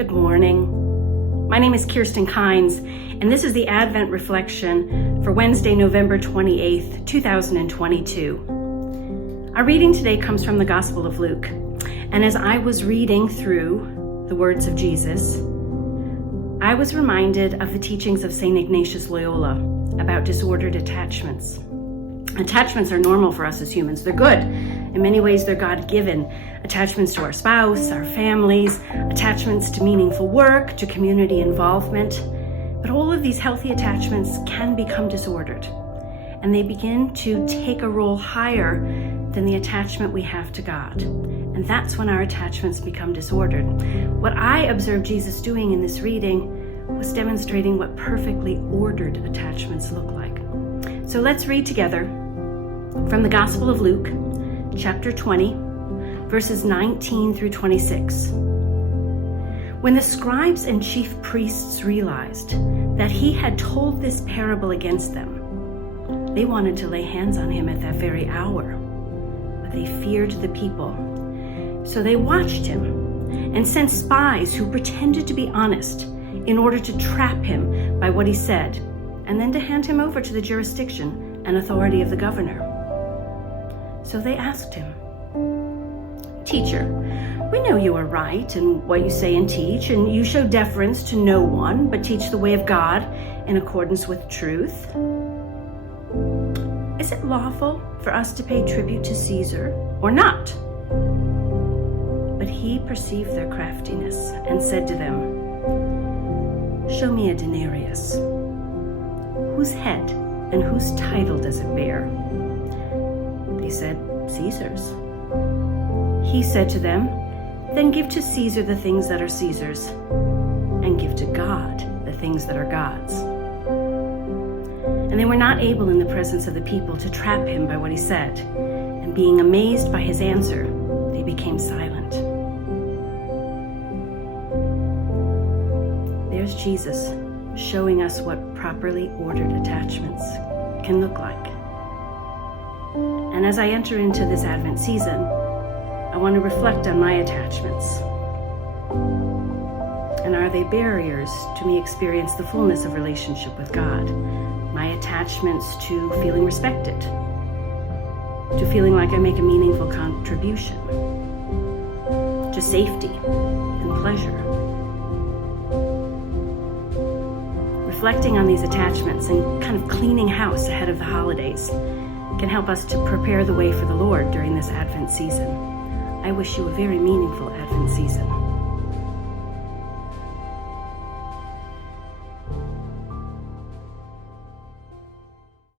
Good morning. My name is Kirsten Kynes, and this is the Advent Reflection for Wednesday, November 28th, 2022. Our reading today comes from the Gospel of Luke, and as I was reading through the words of Jesus, I was reminded of the teachings of St. Ignatius Loyola about disordered attachments. Attachments are normal for us as humans. They're good. In many ways, they're God-given. Attachments to our spouse, our families, attachments to meaningful work, to community involvement. But all of these healthy attachments can become disordered, and they begin to take a role higher than the attachment we have to God. And that's when our attachments become disordered. What I observed Jesus doing in this reading was demonstrating what perfectly ordered attachments look like. So let's read together from the Gospel of Luke, chapter 20, verses 19 through 26. When the scribes and chief priests realized that he had told this parable against them, they wanted to lay hands on him at that very hour, but they feared the people. So they watched him and sent spies who pretended to be honest in order to trap him by what he said, and then to hand him over to the jurisdiction and authority of the governor. So they asked him, "Teacher, we know you are right in what you say and teach, and you show deference to no one, but teach the way of God in accordance with truth. Is it lawful for us to pay tribute to Caesar or not?" But he perceived their craftiness and said to them, "Show me a denarius. Whose head and whose title does it bear?" They said, "Caesar's." He said to them, "Then give to Caesar the things that are Caesar's, and give to God the things that are God's." And they were not able in the presence of the people to trap him by what he said, and being amazed by his answer, they became silent. There's Jesus showing us what properly ordered attachments can look like. And as I enter into this Advent season, I want to reflect on my attachments. And are they barriers to me experience the fullness of relationship with God? My attachments to feeling respected, to feeling like I make a meaningful contribution, to safety and pleasure. Reflecting on these attachments and kind of cleaning house ahead of the holidays can help us to prepare the way for the Lord during this Advent season. I wish you a very meaningful Advent season.